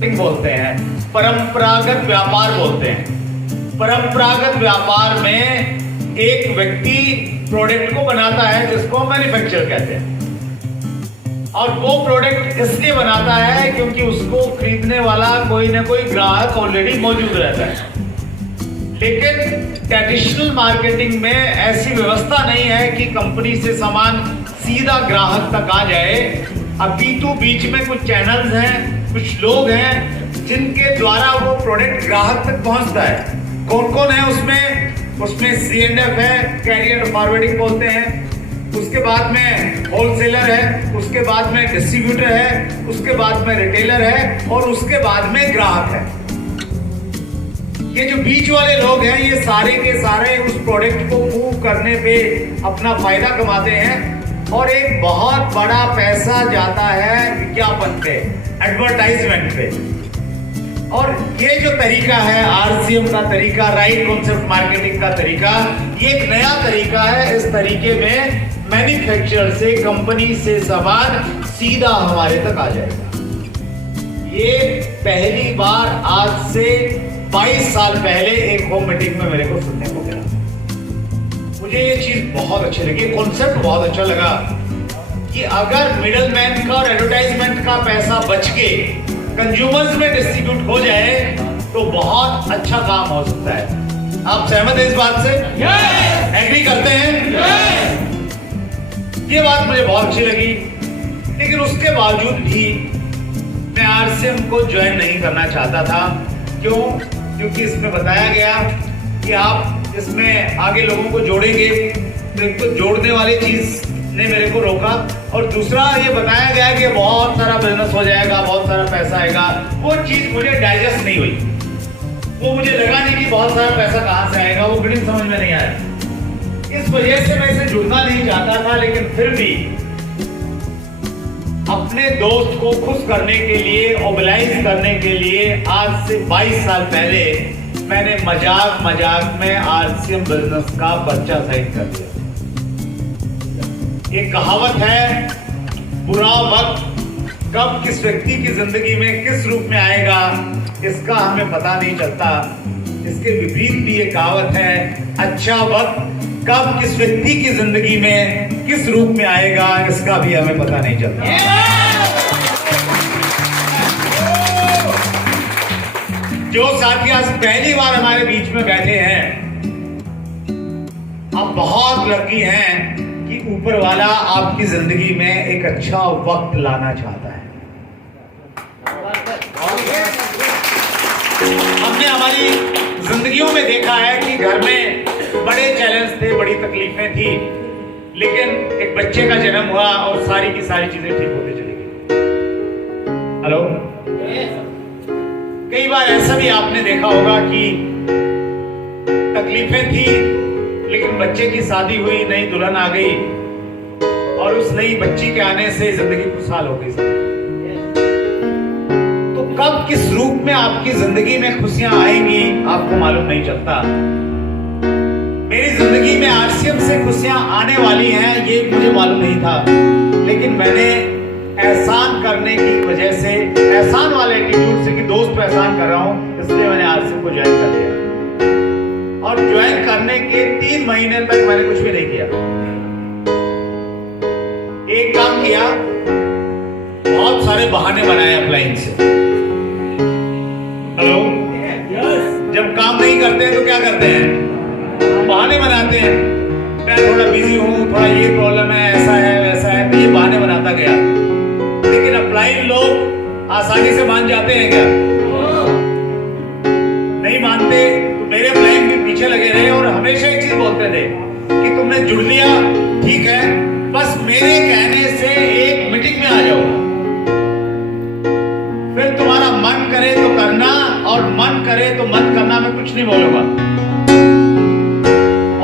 बोलते हैं, परंपरागत व्यापार बोलते हैं। परंपरागत व्यापार में एक व्यक्ति प्रोडक्ट को बनाता है जिसको मैन्युफैक्चर कहते हैं, और वो प्रोडक्ट इसलिए बनाता है क्योंकि उसको खरीदने वाला कोई ना कोई ग्राहक ऑलरेडी मौजूद रहता है। लेकिन ट्रेडिशनल मार्केटिंग में ऐसी व्यवस्था नहीं है कि कंपनी से सामान सीधा ग्राहक तक आ जाए। अभी तो बीच में कुछ चैनल्स हैं, कुछ लोग हैं जिनके द्वारा वो प्रोडक्ट ग्राहक तक पहुंचता है। कौन कौन है उसमें C&F है, कैरियर फॉरवर्डिंग बोलते हैं, उसके बाद में होलसेलर है, उसके बाद में डिस्ट्रीब्यूटर है, उसके बाद में रिटेलर है, और उसके बाद में ग्राहक है। ये जो बीच वाले लोग हैं ये सारे के सारे उस प्रोडक्ट को मूव करने पे अपना फायदा कमाते हैं, और एक बहुत बड़ा पैसा जाता है विज्ञापन पे, एडवर्टाइजमेंट पे। और ये जो तरीका है RCM का तरीका, राइट कॉन्सेप्ट मार्केटिंग का तरीका, ये एक नया तरीका है। इस तरीके में मैन्युफैक्चरर से, कंपनी से सामान सीधा हमारे तक आ जाएगा। ये पहली बार आज से 22 साल पहले एक होम मीटिंग में मेरे को सुनने को मिला। मुझे ये चीज बहुत अच्छी लगी, कॉन्सेप्ट बहुत अच्छा लगा कि अगर मिडलमैन का और एडवर्टाइजमेंट का पैसा बच के कंज्यूमर्स में डिस्ट्रीब्यूट हो जाए तो बहुत अच्छा काम हो सकता है। आप सहमत हैं इस बात से? एग्री करते हैं? ये बात मुझे बहुत अच्छी लगी। लेकिन उसके बावजूद भी मैं RCM को ज्वाइन नहीं करना चाहता था। क्यों? क्योंकि इसमें बताया गया कि आप इसमें आगे लोगों को जोड़ेंगे, तो एक तो जोड़ने वाली चीज ने मेरे को रोका, और दूसरा ये बताया गया कि बहुत सारा बिजनेस हो जाएगा, बहुत सारा पैसा आएगा। वो चीज मुझे डाइजेस्ट नहीं हुई। वो मुझे लगा नहीं कि बहुत सारा पैसा कहां से आएगा, वो गणित समझ में नहीं आया। इस वजह से मैं इसे जुड़ना नहीं चाहता था। लेकिन फिर भी अपने दोस्त को खुश करने के लिए, मोबिलाइज करने के लिए आज से 22 साल पहले मैंने मजाक में RCM बिजनेस का पर्चा साइन कर दिया। एक कहावत है, बुरा वक्त कब किस व्यक्ति की जिंदगी में किस रूप में आएगा इसका हमें पता नहीं चलता। इसके विपरीत भी एक कहावत है, अच्छा वक्त कब किस व्यक्ति की जिंदगी में किस रूप में आएगा इसका भी हमें पता नहीं चलता। जो साथी आज पहली बार हमारे बीच में बैठे हैं, आप बहुत लकी हैं कि ऊपर वाला आपकी जिंदगी में एक अच्छा वक्त लाना चाहता है। हमने हमारी जिंदगियों में देखा है कि घर में बड़े चैलेंज थे, बड़ी तकलीफें थी, लेकिन एक बच्चे का जन्म हुआ और सारी की सारी चीजें ठीक होती चली गई। हेलो, कई बार ऐसा भी आपने देखा होगा कि तकलीफें थी लेकिन बच्चे की शादी हुई, नई दुल्हन आ गई, और उस नई बच्ची के आने से जिंदगी खुशहाल हो गई। तो कब किस रूप में आपकी जिंदगी में खुशियां आएंगी आपको मालूम नहीं चलता। मेरी जिंदगी में RCM से खुशियां आने वाली हैं ये मुझे मालूम नहीं था, लेकिन मैंने एहसान करने की वजह से, एहसान वाले एटीट्यूड से कि दोस्त को एहसान कर रहा हूं, इसलिए मैंने RCM को ज्वाइन कर लिया। और ज्वाइन करने के 3 महीने तक मैंने कुछ भी नहीं किया। एक काम किया, बहुत सारे बहाने बनाए अपलाइन से। हेलो, जब काम नहीं करते हैं तो क्या करते हैं? बहाने बनाते हैं। मैं थोड़ा बिजी हूँ, थोड़ा ये प्रॉब्लम है, ऐसा है, वैसा है, तो ये बहाने बनाता गया। लेकिन अपलाइन लोग आसानी से मान जाते हैं क्या? नहीं मानते। तो मेरे अपलाइन भी पीछे लगे रहे और हमेशा एक चीज बोलते थे कि तुमने जुड़ लिया, ठीक है, बस मेरे कहने से एक मीटिंग में आ जाओ, फिर तुम्हारा मन करे तो करना और मन करे तो मत करना, मैं कुछ नहीं बोलूंगा।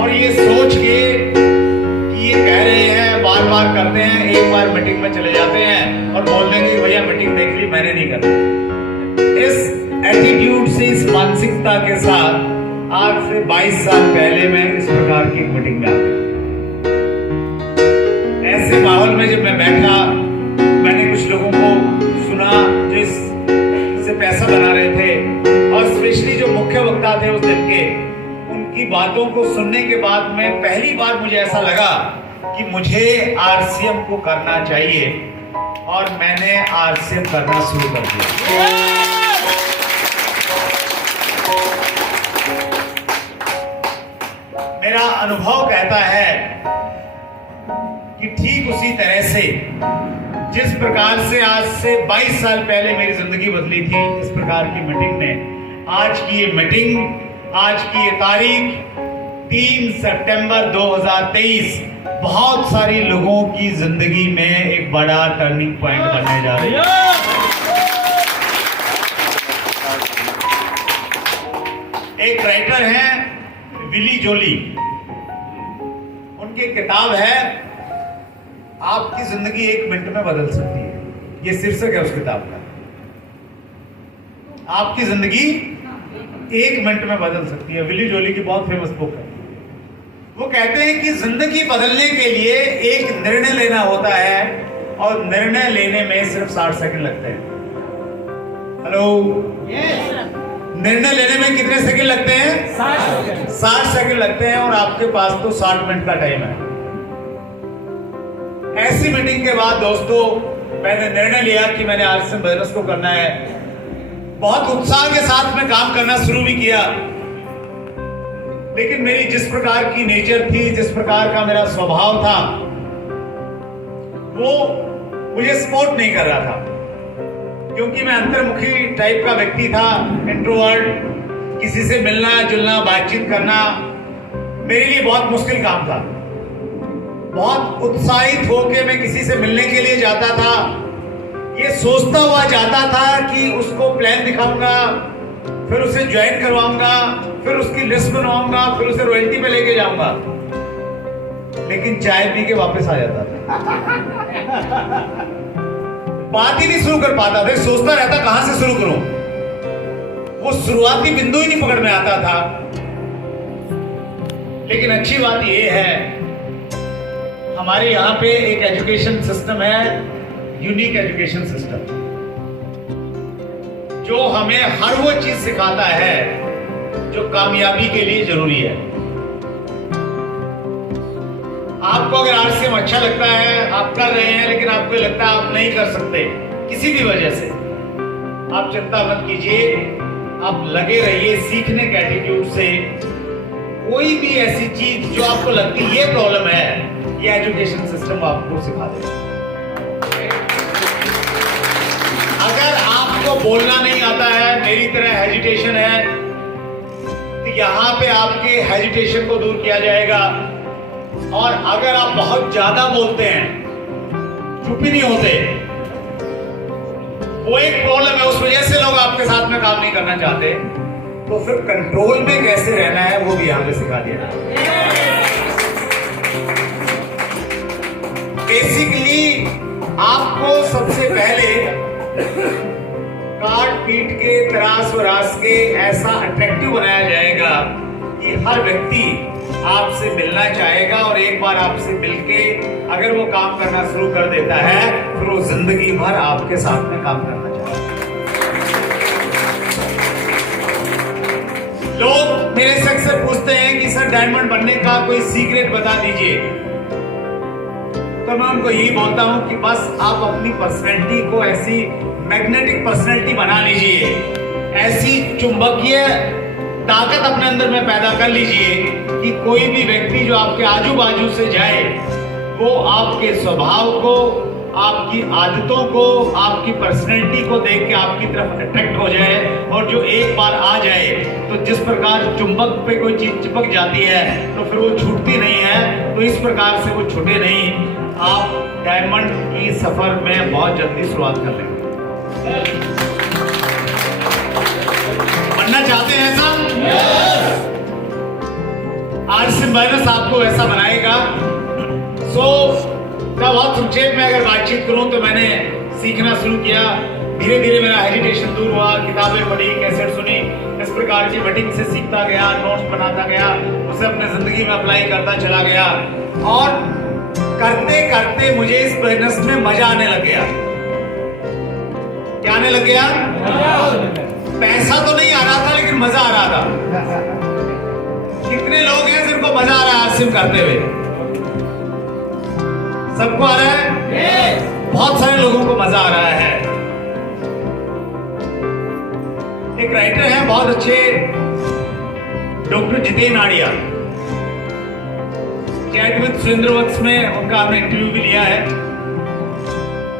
और ये सोच के कि ये कह रहे हैं, बार बार करते हैं, एक बार मीटिंग में चले जाते हैं और बोल देंगे कि भैया मीटिंग देख ली, मैंने नहीं करना। इस एटीट्यूड से, इस मानसिकता के साथ आज से 22 साल पहले मैं इस प्रकार की मीटिंग में आ गया। ऐसे माहौल में जब मैं बैठा, मैंने कुछ लोगों को सुना जिससे पैसा पिता थे उस दिन के, उनकी बातों को सुनने के बाद में पहली बार मुझे ऐसा लगा कि मुझे आरसीएम को करना चाहिए, और मैंने आरसीएम करना शुरू कर दिया। मेरा अनुभव कहता है कि ठीक उसी तरह से जिस प्रकार से आज से 22 साल पहले मेरी जिंदगी बदली थी, इस प्रकार की मीटिंग ने आज की ये मीटिंग, आज की ये तारीख 3 सितंबर 2023 बहुत सारी लोगों की जिंदगी में एक बड़ा टर्निंग पॉइंट बनने जा रही है। एक राइटर हैं विली जोली, उनकी किताब है आपकी जिंदगी 1 मिनट में बदल सकती है, ये शीर्षक है उस किताब का। आपकी जिंदगी 1 मिनट में बदल सकती है, विली जोली की बहुत फेमस बुक है। वो कहते हैं कि जिंदगी बदलने के लिए एक निर्णय लेना होता है, और निर्णय लेने में सिर्फ 60 सेकंड लगते हैं। हेलो, निर्णय लेने में कितने सेकंड लगते हैं? 60 सेकंड लगते हैं, और आपके पास तो 60 मिनट का टाइम है। ऐसी मीटिंग के बाद दोस्तों मैंने निर्णय लिया कि मैंने आरसीएम बिजनेस को करना है। बहुत उत्साह के साथ में काम करना शुरू भी किया, लेकिन मेरी जिस प्रकार की नेचर थी, जिस प्रकार का मेरा स्वभाव था, वो मुझे सपोर्ट नहीं कर रहा था, क्योंकि मैं अंतर्मुखी टाइप का व्यक्ति था, इंट्रोवर्ट। किसी से मिलना जुलना बातचीत करना मेरे लिए बहुत मुश्किल काम था। बहुत उत्साहित होकर मैं किसी से मिलने के लिए जाता था, ये सोचता हुआ जाता था कि उसको प्लान दिखाऊंगा, फिर उसे ज्वाइन करवाऊंगा, फिर उसकी लिस्ट बनवाऊंगा, फिर उसे रॉयल्टी पे लेके जाऊंगा, लेकिन चाय पी के वापस आ जाता था। बात ही नहीं शुरू कर पाता था, सोचता रहता कहां से शुरू करूं, वो शुरुआती बिंदु ही नहीं पकड़ में आता था। लेकिन अच्छी बात यह है, हमारे यहां पे एक एजुकेशन सिस्टम है, यूनिक एजुकेशन सिस्टम, जो हमें हर वो चीज सिखाता है जो कामयाबी के लिए जरूरी है। आपको अगर आरसीएम अच्छा लगता है, आप कर रहे हैं, लेकिन आपको लगता है आप नहीं कर सकते किसी भी वजह से, आप चिंता मत कीजिए, आप लगे रहिए सीखने के एटीट्यूड से। कोई भी ऐसी चीज जो आपको लगती है ये प्रॉब्लम है, ये एजुकेशन सिस्टम आपको सिखा देगा। अगर आपको बोलना नहीं आता है, मेरी तरह हेजिटेशन है, तो यहां पे आपके हेजिटेशन को दूर किया जाएगा। और अगर आप बहुत ज्यादा बोलते हैं, चुप ही नहीं होते, वो एक प्रॉब्लम है, उस वजह से लोग आपके साथ में काम नहीं करना चाहते। तो फिर कंट्रोल में कैसे रहना है वो भी यहां पे सिखा दिया। बेसिकली आपको सबसे पहले काट पीट के तराश वराश के ऐसा अट्रैक्टिव बनाया जाएगा कि हर व्यक्ति आपसे मिलना चाहेगा, और एक बार आपसे मिलके अगर वो काम करना शुरू कर देता है, फिर वो जिंदगी भर आपके साथ में काम करना चाहेगा। लोग मेरे से अक्सर पूछते हैं कि सर डायमंड बनने का कोई सीक्रेट बता दीजिए, तो मैं उनको यही बोलता हूं कि बस आप अपनी पर्सनैलिटी को ऐसी मैग्नेटिक पर्सनैलिटी बना लीजिए, ऐसी चुंबकीय ताकत अपने अंदर में पैदा कर लीजिए कि कोई भी व्यक्ति जो आपके आजू बाजू से जाए, वो आपके स्वभाव को, आपकी आदतों को, आपकी पर्सनैलिटी को देख के आपकी तरफ अट्रैक्ट हो जाए, और जो एक बार आ जाए तो जिस प्रकार चुंबक पे कोई चीज चिपक जाती है तो फिर वो छूटती नहीं है, तो इस प्रकार से वो छूटे नहीं। आप डायमंड की सफर में बहुत जल्दी शुरुआत कर लेंगे। बनना चाहते हैं ऐसा? आरसीएम बिजनेस आपको ऐसा बनाएगा। बहुत संक्षेप में अगर बातचीत करूं तो मैंने सीखना शुरू किया, धीरे धीरे मेरा हेजिटेशन दूर हुआ, किताबें पढ़ी, कैसेट सुनी, इस प्रकार की मीटिंग से सीखता गया, नोट्स बनाता गया, उसे अपने जिंदगी में अप्लाई करता चला गया, और करते करते मुझे इस बिजनेस में मजा आने लग गया। क्या आने लग गया? पैसा तो नहीं आ रहा था, लेकिन मजा आ रहा था। सिम करते हुए? सबको आ रहा है? बहुत सारे लोगों को मजा आ रहा है। एक राइटर हैं बहुत अच्छे, doctor Jiten Adiya. Chat with Surendra Vats में उनका हमने इंटरव्यू भी लिया है।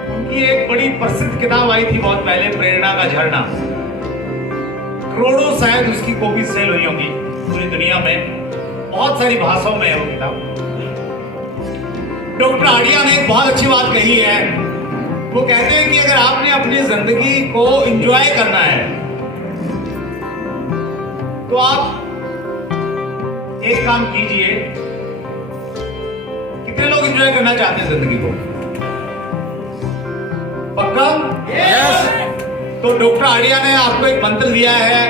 उनकी एक बड़ी प्रसिद्ध किताब आई थी बहुत पहले, प्रेरणा का झरना। करोड़ों शायद उसकी कॉपी सेल हुई होंगी पूरी दुनिया में, बहुत सारी भाषाओं में है वो किताब। डॉक्टर आडिया ने एक बहुत अच्छी बात कही है। वो कहते हैं कि अगर आपने अपनी जिंदगी को एंजॉय करना है तो आप एक काम कीजिए। कितने लोग एंजॉय करना चाहते हैं जिंदगी को? पक्का? यस। तो डॉक्टर आडिया ने आपको एक मंत्र दिया है।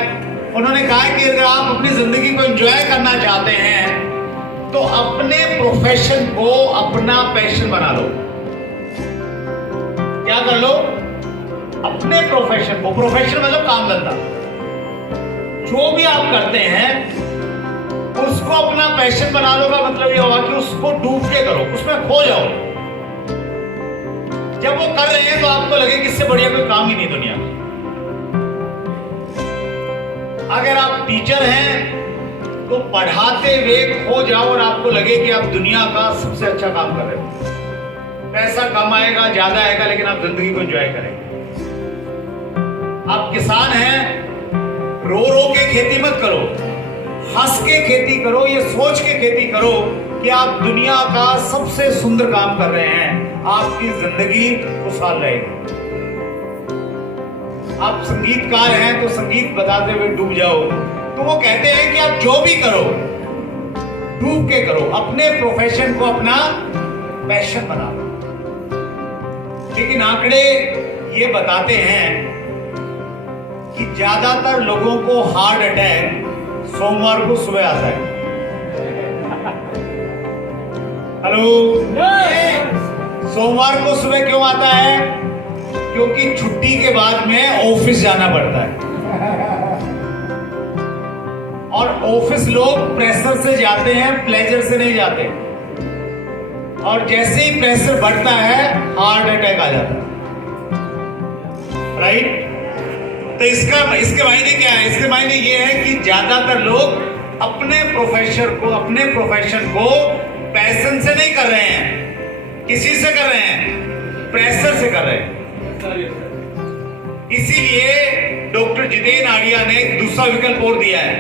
उन्होंने कहा कि अगर आप अपनी जिंदगी को एंजॉय करना चाहते हैं तो अपने प्रोफेशन को अपना पैशन बना लो। क्या कर लो? अपने प्रोफेशन को, प्रोफेशन मतलब काम धंधा, जो भी आप करते हैं उसको अपना पैशन बना लो। का मतलब यह होगा कि उसको डूब के करो, उसमें खो जाओ। जब वो कर रहे हैं तो आपको लगे कि इससे बढ़िया कोई काम ही नहीं दुनिया में। अगर आप टीचर हैं तो पढ़ाते हुए खो जाओ और आपको लगे कि आप दुनिया का सबसे अच्छा काम कर रहे हो। पैसा कम आएगा, ज्यादा आएगा, लेकिन आप जिंदगी को एंजॉय करेंगे। आप किसान हैं, रो रो के खेती मत करो, हंस के खेती करो। ये सोच के खेती करो कि आप दुनिया का सबसे सुंदर काम कर रहे हैं। आपकी जिंदगी खुशहाल रहेगी। आप संगीतकार हैं तो संगीत बताते हुए डूब जाओ। तो वो कहते हैं कि आप जो भी करो डूब के करो, अपने प्रोफेशन को अपना पैशन बना लो। लेकिन आंकड़े ये बताते हैं कि ज्यादातर लोगों को हार्ट अटैक सोमवार को सुबह आता है। हेलो, सोमवार को सुबह क्यों आता है? क्योंकि छुट्टी के बाद में ऑफिस जाना पड़ता है और ऑफिस लोग प्रेशर से जाते हैं, प्लेजर से नहीं जाते। और जैसे ही प्रेशर बढ़ता है हार्ट अटैक आ जाता है। राइट? तो इसके मायने क्या है? इसके मायने ये है कि ज्यादातर लोग अपने प्रोफेशन को पैशन से नहीं कर रहे हैं। किसी से कर रहे हैं? प्रेशर से कर रहे हैं। इसीलिए डॉक्टर जितेन आडिया ने एक दूसरा विकल्प और दिया है।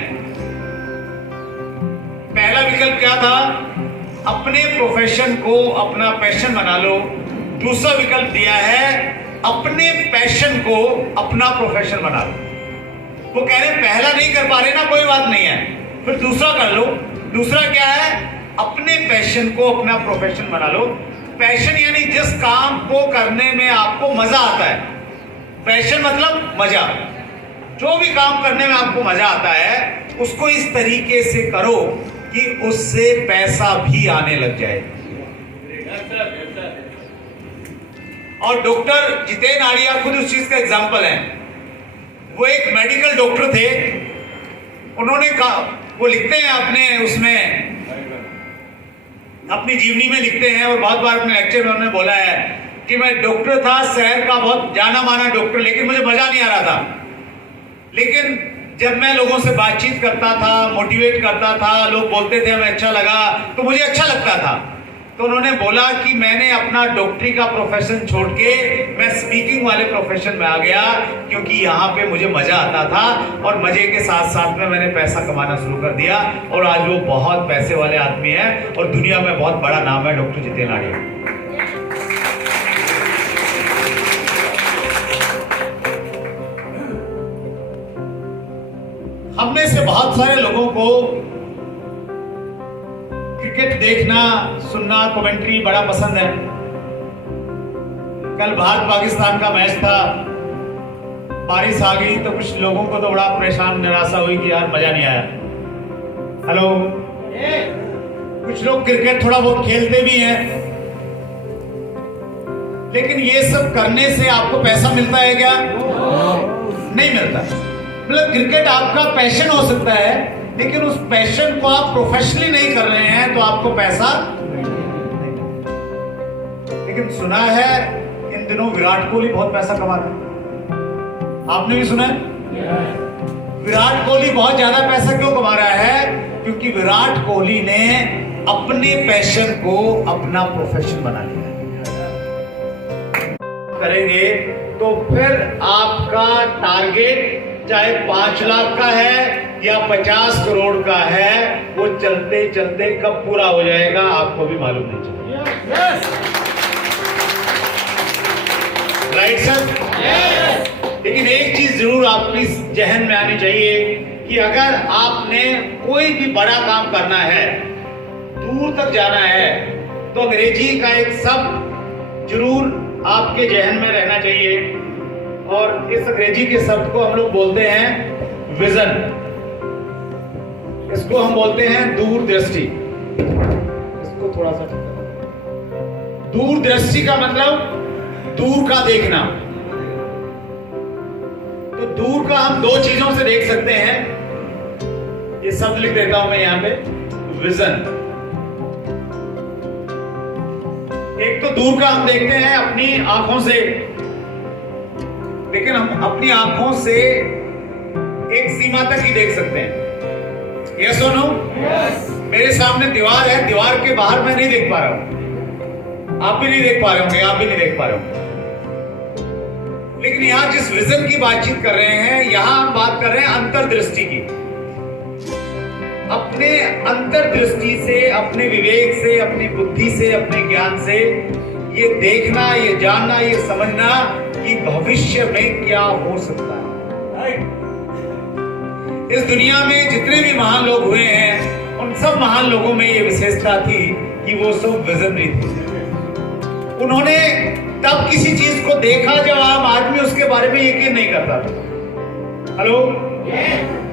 पहला विकल्प क्या था? अपने प्रोफेशन को अपना पैशन बना लो। दूसरा विकल्प दिया है अपने पैशन को अपना प्रोफेशन बना लो। वो कह रहे पहला नहीं कर पा रहे ना, कोई बात नहीं है, फिर दूसरा कर लो। दूसरा क्या है? अपने पैशन को अपना प्रोफेशन बना लो। पैशन यानी जिस काम को करने में आपको मजा आता है। पैशन मतलब मजा। जो भी काम करने में आपको मजा आता है उसको इस तरीके से करो कि उससे पैसा भी आने लग जाए। और डॉक्टर जितेन आडिया खुद उस चीज का एग्जाम्पल है। वो एक मेडिकल डॉक्टर थे। उन्होंने कहा, वो लिखते हैं अपने उसमें, अपनी जीवनी में लिखते हैं और बहुत बार अपने लेक्चर में उन्होंने बोला है कि मैं डॉक्टर था, शहर का बहुत जाना माना डॉक्टर, लेकिन मुझे मजा नहीं आ रहा था। लेकिन जब मैं लोगों से बातचीत करता था, मोटिवेट करता था, लोग बोलते थे हमें अच्छा लगा, तो मुझे अच्छा लगता था। तो उन्होंने बोला कि मैंने अपना डॉक्टरी का प्रोफेशन छोड़ के मैं स्पीकिंग वाले प्रोफेशन में आ गया, क्योंकि यहाँ पे मुझे मजा आता था और मजे के साथ साथ में मैंने पैसा कमाना शुरू कर दिया। और आज वो बहुत पैसे वाले आदमी है और दुनिया में बहुत बड़ा नाम है डॉक्टर जितेन आडिया। हम में से बहुत सारे लोगों को क्रिकेट देखना, सुनना, कमेंट्री बड़ा पसंद है। कल भारत पाकिस्तान का मैच था, बारिश आ गई तो कुछ लोगों को तो बड़ा परेशान, निराशा हुई कि यार मजा नहीं आया। हेलो, कुछ लोग क्रिकेट थोड़ा बहुत खेलते भी हैं, लेकिन ये सब करने से आपको पैसा मिलता है क्या? नहीं मिलता। मतलब क्रिकेट आपका पैशन हो सकता है, लेकिन उस पैशन को आप प्रोफेशनली नहीं कर रहे हैं तो आपको पैसा नहीं। लेकिन सुना है इन दिनों विराट कोहली बहुत पैसा कमा रहा है, आपने भी सुना है? विराट कोहली बहुत ज्यादा पैसा क्यों कमा रहा है? क्योंकि विराट कोहली ने अपने पैशन को अपना प्रोफेशन बना लिया। करेंगे तो फिर आपका टारगेट चाहे 5 लाख का है या 50 करोड़ का है, वो चलते चलते कब पूरा हो जाएगा आपको भी मालूम नहीं चलेगा। Right sir? लेकिन एक चीज जरूर आपकी जहन में आनी चाहिए कि अगर आपने कोई भी बड़ा काम करना है, दूर तक जाना है, तो अंग्रेजी का एक शब्द जरूर आपके जहन में रहना चाहिए, और इस अंग्रेजी के शब्द को हम लोग बोलते हैं विजन। इसको हम बोलते हैं दूरदृष्टि। इसको थोड़ा सा दूरदृष्टि का मतलब दूर का देखना। तो दूर का हम 2 चीजों से देख सकते हैं, ये शब्द लिख देता हूं मैं यहां पे, विजन। एक तो दूर का हम देखते हैं अपनी आंखों से, लेकिन हम अपनी आंखों से एक सीमा तक ही देख सकते हैं। यस और नो? मेरे सामने दीवार है, दीवार के बाहर मैं नहीं देख पा रहा हूं, आप भी नहीं देख पा रहे होंगे, आप भी नहीं देख पा रहे होंगे। लेकिन यहां जिस विजन की बातचीत कर रहे हैं, यहां हम बात कर रहे हैं अंतर्दृष्टि की। अपने अंतर्दृष्टि से, अपने विवेक से, अपनी बुद्धि से, अपने ज्ञान से ये देखना, ये जानना, ये समझना कि भविष्य में क्या हो सकता है। इस दुनिया में जितने भी महान लोग हुए हैं, उन सब महान लोगों में ये विशेषता थी कि वो सब विजनरी थे। उन्होंने तब किसी चीज को देखा जब आम आदमी उसके बारे में यकीन नहीं करता था। हेलो,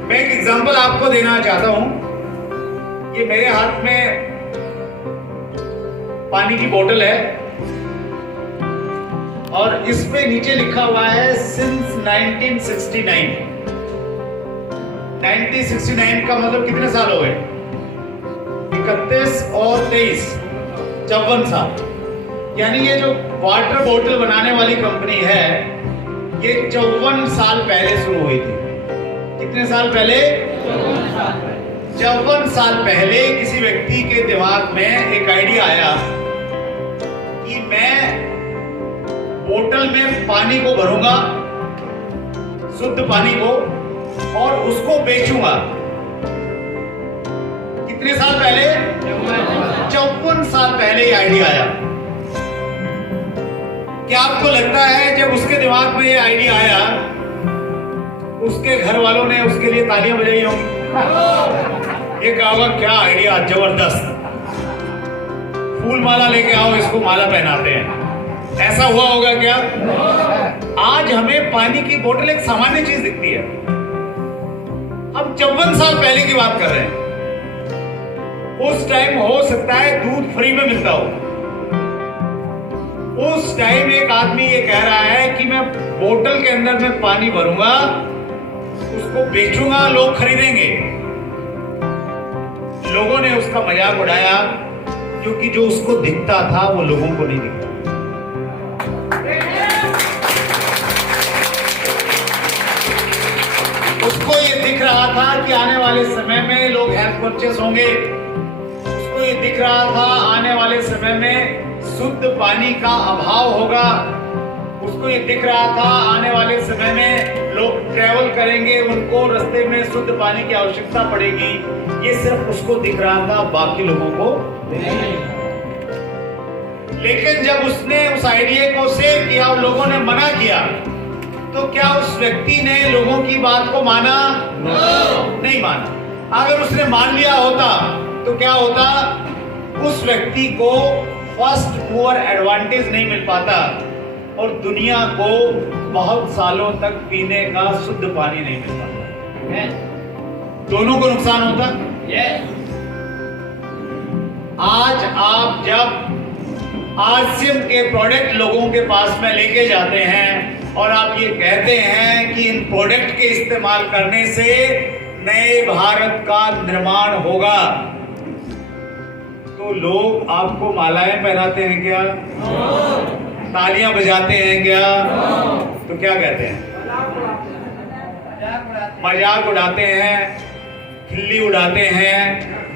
मैं एक एग्जांपल आपको देना चाहता हूं। ये मेरे हाथ में पानी की बोतल है और इस पे नीचे लिखा हुआ है सिंस 1969। 1969 का मतलब कितने साल हो गए? 31 और 23, 54 साल। यानी ये जो वाटर बोतल बनाने वाली कंपनी है, ये 54 साल पहले शुरू हुई थी। कितने साल पहले? 54 साल पहले किसी व्यक्ति के दिमाग में एक आइडिया आया कि मैं बोतल में पानी को भरूंगा, शुद्ध पानी को, और उसको बेचूंगा। कितने साल पहले? 54 साल पहले ये आइडिया आया। क्या आपको लगता है जब उसके दिमाग में ये आइडिया आया, उसके घर वालों ने उसके लिए तालियां बजाई होंगी? ये कहा होगा क्या आइडिया, जबरदस्त, फूल माला लेके आओ, इसको माला पहनाते हैं। ऐसा हुआ होगा क्या? आज हमें पानी की बोतल एक सामान्य चीज दिखती है। हम 54 साल पहले की बात कर रहे हैं। उस टाइम हो सकता है दूध फ्री में मिलता हो। उस टाइम एक आदमी ये कह रहा है कि मैं बोतल के अंदर में पानी भरूंगा, उसको बेचूंगा, लोग खरीदेंगे। लोगों ने उसका मजाक उड़ाया क्योंकि जो उसको दिखता था वो लोगों को नहीं दिखता। उसको ये दिख रहा था कि आने वाले समय में लोग हेल्थ कॉन्शियस होंगे। उसको ये दिख रहा था आने वाले समय में शुद्ध पानी का अभाव होगा। उसको ये दिख रहा था आने वाले समय में लोग ट्रैवल करेंगे, उनको रास्ते में शुद्ध पानी की आवश्यकता पड़ेगी। ये सिर्फ उसको दिख रहा था, बाकी लोगों को नहीं। लेकिन जब उसने उस आइडिया को शेयर किया और लोगों ने मना किया, तो क्या उस व्यक्ति ने लोगों की बात को माना? नहीं माना। अगर उसने मान लिया होता तो क्या होता? उस व्यक्ति को फर्स्ट मूवर एडवांटेज नहीं मिल पाता और दुनिया को बहुत सालों तक पीने का शुद्ध पानी नहीं मिल पाता। दोनों को नुकसान होता। आज आप जब आरसीएम के प्रोडक्ट लोगों के पास में लेके जाते हैं और आप ये कहते हैं कि इन प्रोडक्ट के इस्तेमाल करने से नए भारत का निर्माण होगा तो लोग आपको मालाएं पहनाते हैं क्या? तालियां बजाते हैं क्या? तो क्या कहते हैं? मजाक उड़ाते हैं, खिल्ली उड़ाते हैं,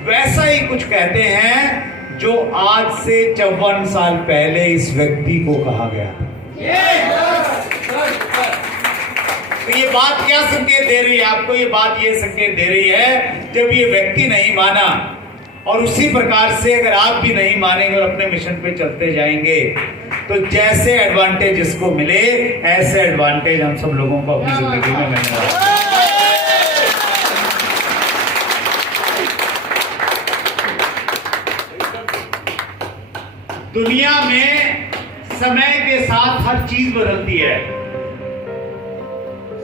वैसा ही कुछ कहते हैं जो आज से 54 साल पहले इस व्यक्ति को कहा गया। तो ये बात क्या संकेत दे रही है आपको? ये बात ये संकेत दे रही है, जब ये व्यक्ति नहीं माना और उसी प्रकार से अगर आप भी नहीं मानेंगे और अपने मिशन पे चलते जाएंगे तो जैसे एडवांटेज इसको मिले ऐसे एडवांटेज हम सब लोगों को अपनी जिंदगी में मिलेगा। दुनिया में समय के साथ हर चीज बदलती है,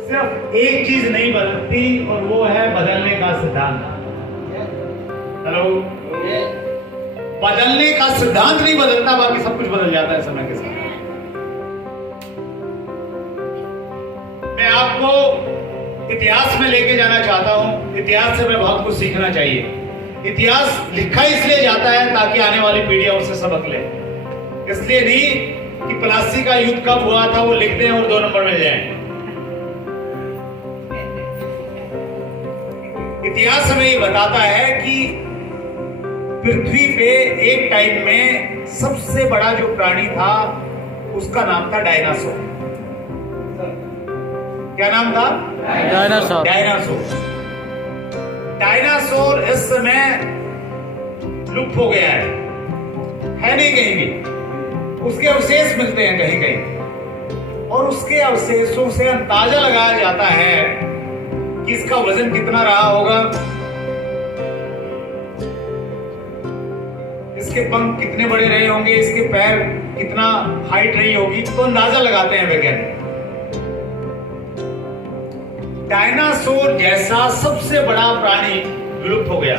सिर्फ एक चीज नहीं बदलती और वो है बदलने का सिद्धांत। हेलो, बदलने का सिद्धांत नहीं बदलता, बाकी सब कुछ बदल जाता है समय के साथ। मैं आपको इतिहास में लेके जाना चाहता हूं। इतिहास से मैं बहुत कुछ सीखना चाहिए। इतिहास लिखा इसलिए जाता है ताकि आने वाली पीढ़ियां उससे सबक ले, इसलिए नहीं कि प्लासी का युद्ध कब हुआ था वो लिख दें और 2 नंबर मिल जाए। इतिहास हमें ये बताता है कि पृथ्वी पे एक टाइम में सबसे बड़ा जो प्राणी था उसका नाम था डायनासोर। क्या नाम था? डायनासोर। डायनासोर इस समय लुप्त हो गया है नहीं कहीं भी। उसके अवशेष मिलते हैं कहीं कहीं और उसके अवशेषों से अंदाजा लगाया जाता है कि इसका वजन कितना रहा होगा, इसके पंख कितने बड़े रहे होंगे, इसके पैर कितना हाइट रही होगी, तो अंदाजा लगाते हैं वैज्ञानिक। डायनासोर जैसा सबसे बड़ा प्राणी विलुप्त हो गया,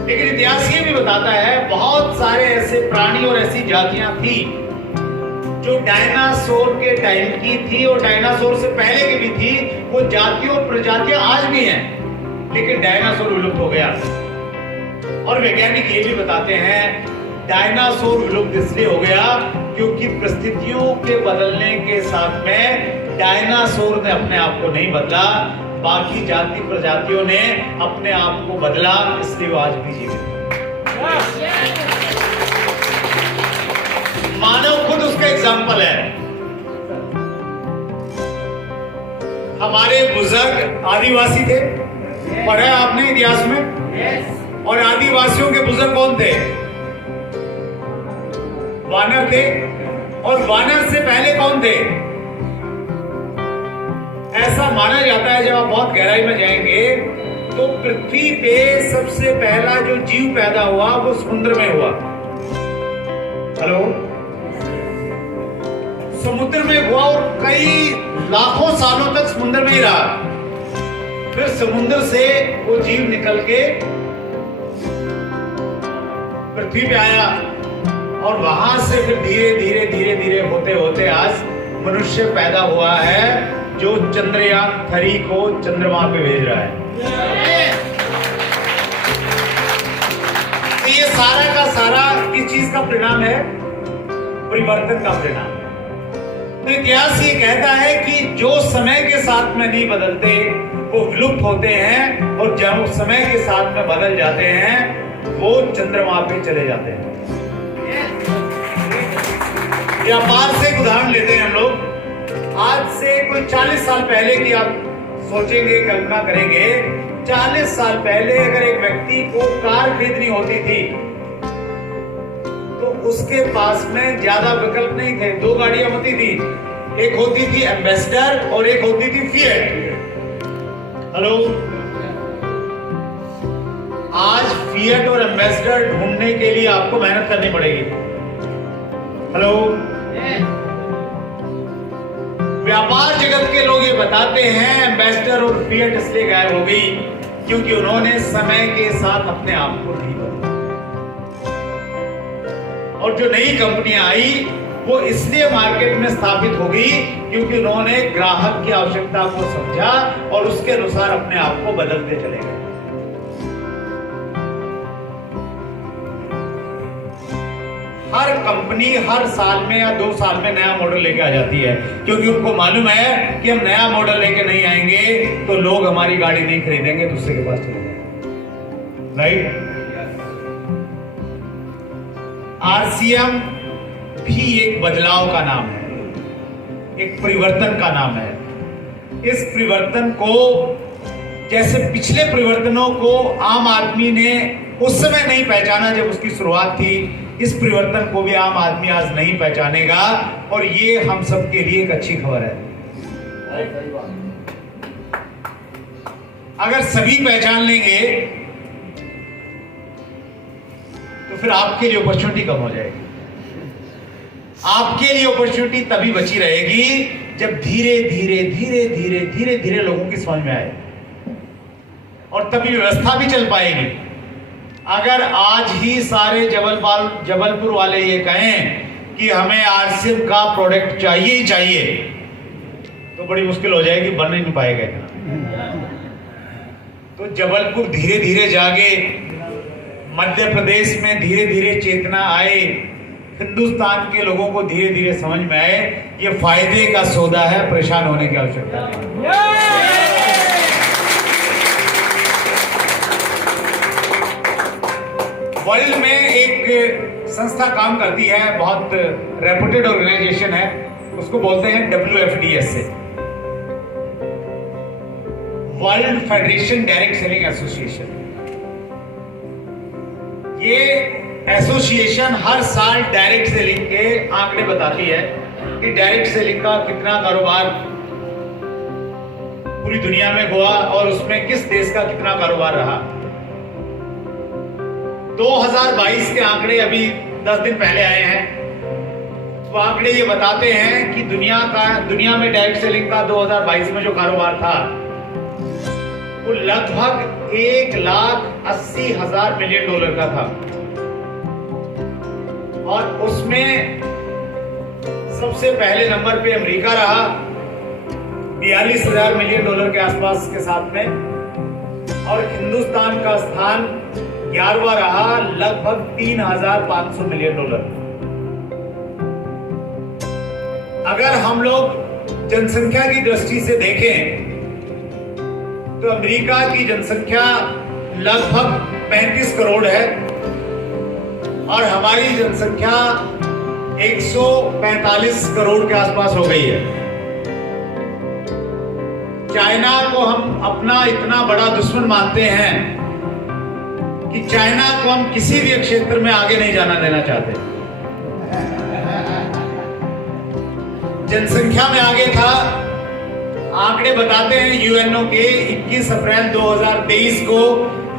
लेकिन इतिहास ये भी बताता है बहुत सारे ऐसे प्राणी और ऐसी जातियां थी जो डायनासोर के टाइम की थी और डायनासोर से पहले की भी थी। वो जातियों और प्रजातियां आज भी हैं, लेकिन डायनासोर विलुप्त हो गया। और वैज्ञानिक ये भी बताते हैं डायनासोर विलुप्त इसलिए हो गया क्योंकि परिस्थितियों के बदलने के साथ में डायनासोर ने अपने आप को नहीं बदला, बाकी जाति प्रजातियों ने अपने आप को बदला, इसलिए वो आज भी जीवित है। मानव खुद उसका एग्जाम्पल है। हमारे बुजुर्ग आदिवासी थे, पढ़ा है आपने इतिहास में? और आदिवासियों के बुजुर्ग कौन थे? वानर थे। और वानर से पहले कौन थे? ऐसा माना जाता है, जब आप बहुत गहराई में जाएंगे तो पृथ्वी पे सबसे पहला जो जीव पैदा हुआ वो समुद्र में हुआ। हेलो, समुद्र में हुआ और कई लाखों सालों तक समुद्र में ही रहा। फिर समुद्र से वो जीव निकल के पृथ्वी पे आया और वहां से फिर धीरे धीरे धीरे धीरे होते होते आज मनुष्य पैदा हुआ है जो चंद्रयान 3 को चंद्रमा पे भेज रहा है। तो ये सारा का सारा किस चीज का परिणाम है? परिवर्तन का परिणाम। तो इतिहास ये कहता है कि जो समय के साथ में नहीं बदलते वो विलुप्त होते हैं और जब समय के साथ में बदल जाते हैं वो चंद्रमा पे चले जाते हैं। व्यापार से एक उदाहरण लेते हैं हम लोग। आज से कोई 40 साल पहले की आप सोचेंगे, कल्पना करेंगे, 40 साल पहले अगर एक व्यक्ति को कार खरीदनी होती थी तो उसके पास में ज्यादा विकल्प नहीं थे। 2 गाड़ियां होती थी, एक होती थी एम्बेसडर और एक होती थी फिएट। हेलो, आज फिएट और एम्बेसडर ढूंढने के लिए आपको मेहनत करनी पड़ेगी। हेलो, व्यापार जगत के लोग ये बताते हैं एम्बेसडर और फिएट इसलिए गायब हो गई क्योंकि उन्होंने समय के साथ अपने आप को नहीं बदला। और जो नई कंपनियां आई वो इसलिए मार्केट में स्थापित होगी क्योंकि उन्होंने ग्राहक की आवश्यकता को समझा और उसके अनुसार अपने आप को बदलते चले गए। हर कंपनी हर साल में या 2 साल में नया मॉडल लेके आ जाती है, क्योंकि उनको मालूम है कि हम नया मॉडल लेके नहीं आएंगे तो लोग हमारी गाड़ी नहीं खरीदेंगे, दूसरे के पास चले जाएंगे। राइट? आरसीएम भी एक बदलाव का नाम है, एक परिवर्तन का नाम है। इस परिवर्तन को, जैसे पिछले परिवर्तनों को आम आदमी ने उस समय नहीं पहचाना जब उसकी शुरुआत थी, इस परिवर्तन को भी आम आदमी आज नहीं पहचानेगा, और ये हम सब के लिए एक अच्छी खबर है। अगर सभी पहचान लेंगे तो फिर आपके लिए अपॉर्चुनिटी कम हो जाएगी। आपके लिए अपॉर्चुनिटी तभी बची रहेगी जब धीरे धीरे धीरे धीरे धीरे धीरे लोगों की समझ में आए, और तभी व्यवस्था भी चल पाएगी। अगर आज ही सारे जबलपुर वाले ये कहें कि हमें आरसीएम का प्रोडक्ट चाहिए ही चाहिए, तो बड़ी मुश्किल हो जाएगी, बन नहीं पाएगा इतना। तो जबलपुर धीरे धीरे जागे, मध्य प्रदेश में धीरे धीरे चेतना आए, हिंदुस्तान के लोगों को धीरे धीरे समझ में आए ये फायदे का सौदा है, परेशान होने की आवश्यकता नहीं। वर्ल्ड में एक संस्था काम करती है, बहुत रेपुटेड ऑर्गेनाइजेशन है, उसको बोलते हैं WFDS से, world federation direct selling association. ये एसोसिएशन हर साल डायरेक्ट सेलिंग के आंकड़े बताती है कि डायरेक्ट सेलिंग का कितना कारोबार पूरी दुनिया में हुआ और उसमें किस देश का कितना कारोबार रहा। 2022 के आंकड़े अभी 10 दिन पहले आए हैं, तो आंकड़े ये बताते हैं कि दुनिया में डायरेक्ट सेलिंग का 2022 में जो कारोबार था वो लगभग $1,80,000 मिलियन का था, और उसमें सबसे पहले नंबर पे अमेरिका रहा $42,000 मिलियन के आसपास के साथ में, और हिंदुस्तान का स्थान 11वां रहा लगभग $3,500 मिलियन। अगर हम लोग जनसंख्या की दृष्टि से देखें तो अमेरिका की जनसंख्या लगभग 35 करोड़ है और हमारी जनसंख्या 145 करोड़ के आसपास हो गई है। चाइना को हम अपना इतना बड़ा दुश्मन मानते हैं कि चाइना को हम किसी भी क्षेत्र में आगे नहीं जाना देना चाहते। जनसंख्या में आगे था, आंकड़े बताते हैं यूएनओ के 21 अप्रैल 2023 को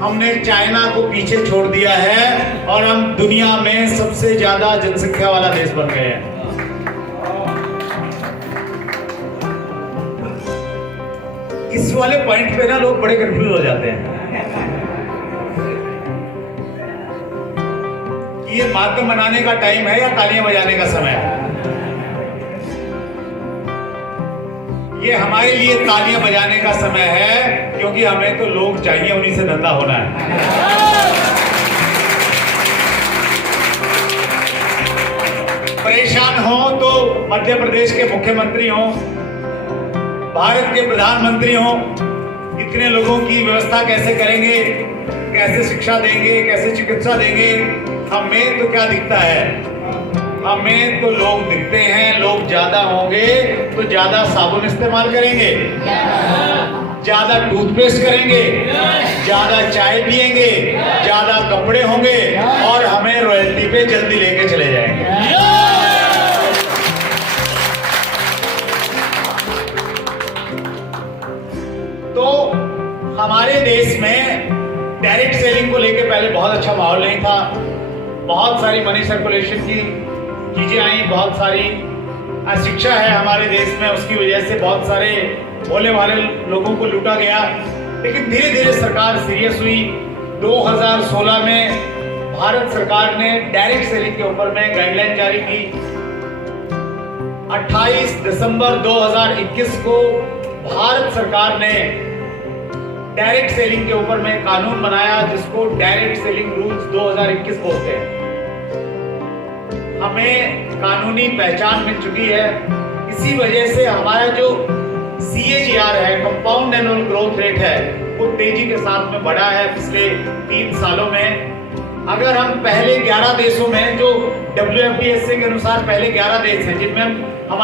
हमने चाइना को पीछे छोड़ दिया है और हम दुनिया में सबसे ज्यादा जनसंख्या वाला देश बन गए हैं। इस वाले पॉइंट पे ना लोग बड़े कंफ्यूज हो जाते हैं कि ये मातम मनाने का टाइम है या तालियां बजाने का समय है। ये हमारे लिए तालियां बजाने का समय है, क्योंकि हमें तो लोग चाहिए, उन्हीं से धंधा होना है। परेशान हो तो मध्य प्रदेश के मुख्यमंत्री हो, भारत के प्रधानमंत्री हो, इतने लोगों की व्यवस्था कैसे करेंगे, कैसे शिक्षा देंगे, कैसे चिकित्सा देंगे। हमें तो क्या दिखता है, हमें तो लोग दिखते हैं। लोग ज्यादा होंगे तो ज्यादा साबुन इस्तेमाल करेंगे, ज्यादा टूथपेस्ट करेंगे, ज्यादा चाय पिएंगे, ज्यादा कपड़े होंगे और हमें रॉयल्टी पे जल्दी लेके चले जाएंगे। तो हमारे देश में डायरेक्ट सेलिंग को लेके पहले बहुत अच्छा माहौल नहीं था। बहुत सारी मनी सर्कुलेशन की चीजें आई, बहुत सारी अशिक्षा है हमारे देश में, उसकी वजह से बहुत सारे भोले भाले लोगों को लूटा गया। लेकिन धीरे धीरे सरकार सीरियस हुई। 2016 में भारत सरकार ने डायरेक्ट सेलिंग के ऊपर में गाइडलाइन जारी की 28 दिसंबर 2021 को भारत सरकार ने डायरेक्ट सेलिंग के ऊपर में कानून बनाया, जिसको डायरेक्ट सेलिंग रूल्स 2021 बोलते हैं। हमें कानूनी पहचान मिल चुकी है। इसी वजह से हमारा जो CAGR है, कंपाउंड एनुअल ग्रोथ रेट है, वो तेजी के साथ में बढ़ा है पिछले 3 सालों में। अगर हम पहले 11 देशों में, जो WFDSA के अनुसार पहले 11 देश हैं जिनमें हम